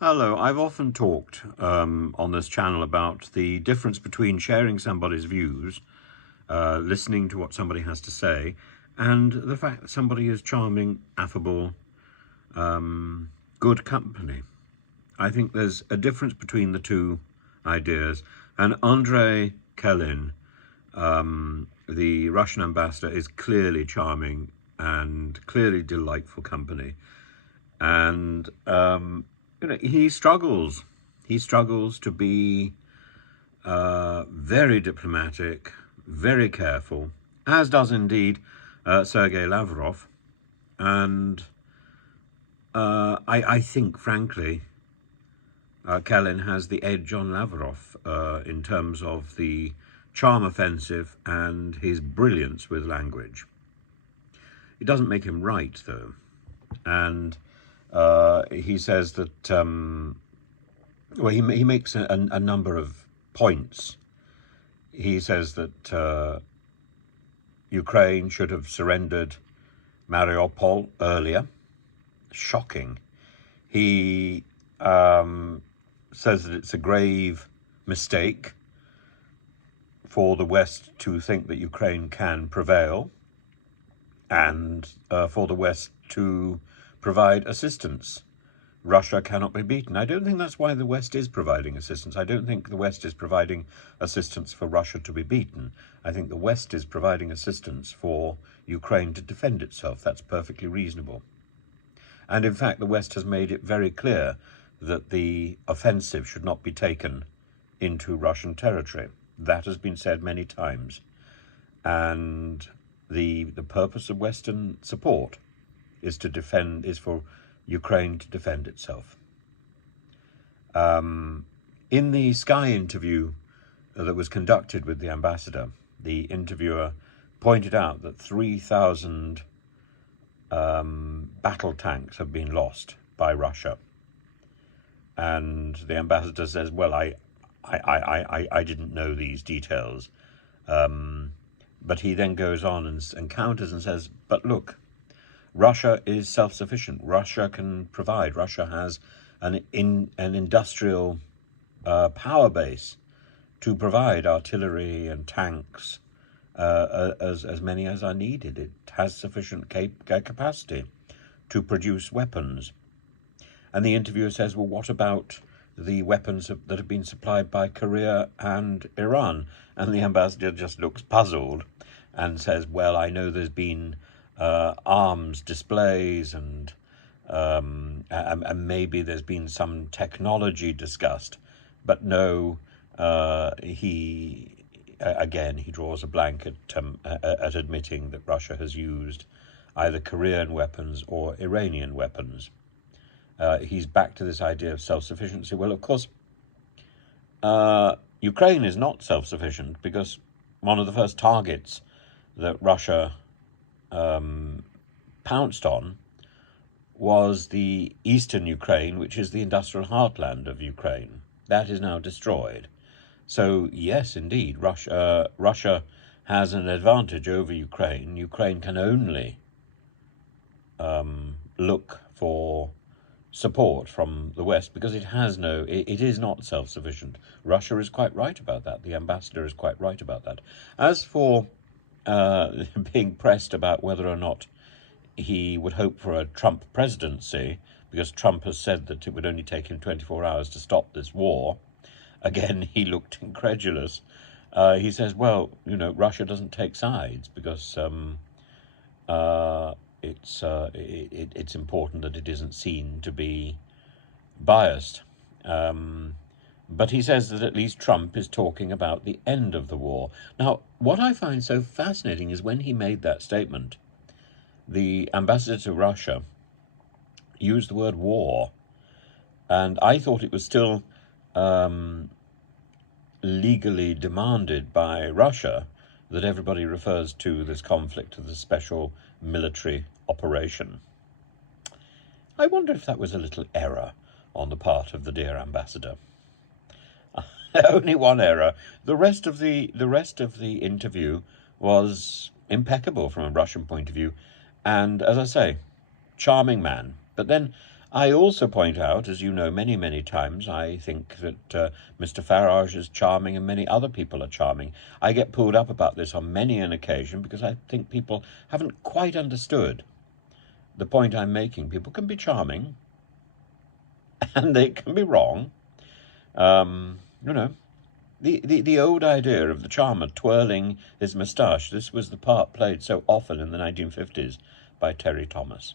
Hello, I've often talked on this channel about the difference between sharing somebody's views, listening to what somebody has to say, and the fact that somebody is charming, affable, good company. I think there's a difference between the two ideas, and Andrei Kelin, the Russian ambassador, is clearly charming and clearly delightful company. And he struggles. He struggles to be very diplomatic, very careful, as does indeed Sergei Lavrov. And I think, frankly, Kalin has the edge on Lavrov in terms of the charm offensive and his brilliance with language. It doesn't make him right, though. And he says that, he makes a number of points. He says that Ukraine should have surrendered Mariupol earlier. Shocking. He says that it's a grave mistake for the West to think that Ukraine can prevail and for the West to provide assistance. Russia cannot be beaten. I don't think that's why the West is providing assistance. I don't think the West is providing assistance for Russia to be beaten. I think the West is providing assistance for Ukraine to defend itself. That's perfectly reasonable. And in fact, the West has made it very clear that the offensive should not be taken into Russian territory. That has been said many times. And the purpose of Western support is for Ukraine to defend itself. In the Sky interview that was conducted with the ambassador, the interviewer pointed out that 3,000 battle tanks have been lost by Russia. And the ambassador says, well, I didn't know these details. But he then goes on and counters and says, but look, Russia is self-sufficient. Russia can provide. Russia has an industrial power base to provide artillery and tanks, as many as are needed. It has sufficient capacity to produce weapons. And the interviewer says, well, what about the weapons that have been supplied by Korea and Iran? And the ambassador just looks puzzled and says, well, I know there's been arms displays and maybe there's been some technology discussed, but no, he draws a blank at admitting that Russia has used either Korean weapons or Iranian weapons. He's back to this idea of self-sufficiency. Well, of course, Ukraine is not self-sufficient because one of the first targets that Russia pounced on was the eastern Ukraine, which is the industrial heartland of Ukraine. That is now destroyed. So yes, indeed, Russia has an advantage over Ukraine. Ukraine can only look for support from the West because it is not self-sufficient. Russia is quite right about that. The ambassador is quite right about that. As for being pressed about whether or not he would hope for a Trump presidency, because Trump has said that it would only take him 24 hours to stop this war, again, he looked incredulous. He says, well, Russia doesn't take sides because it's important that it isn't seen to be biased. But he says that at least Trump is talking about the end of the war. Now, what I find so fascinating is when he made that statement, the ambassador to Russia used the word war. And I thought it was still legally demanded by Russia that everybody refers to this conflict as a special military operation. I wonder if that was a little error on the part of the dear ambassador. Only one error. The rest of the interview was impeccable from a Russian point of view, and as I say, charming man. But then I also point out, as you know, many, many times, I think that Mr. Farage is charming and many other people are charming. I get pulled up about this on many an occasion because I think people haven't quite understood the point I'm making. People can be charming and they can be wrong. You know, the old idea of the charmer twirling his moustache, this was the part played so often in the 1950s by Terry Thomas.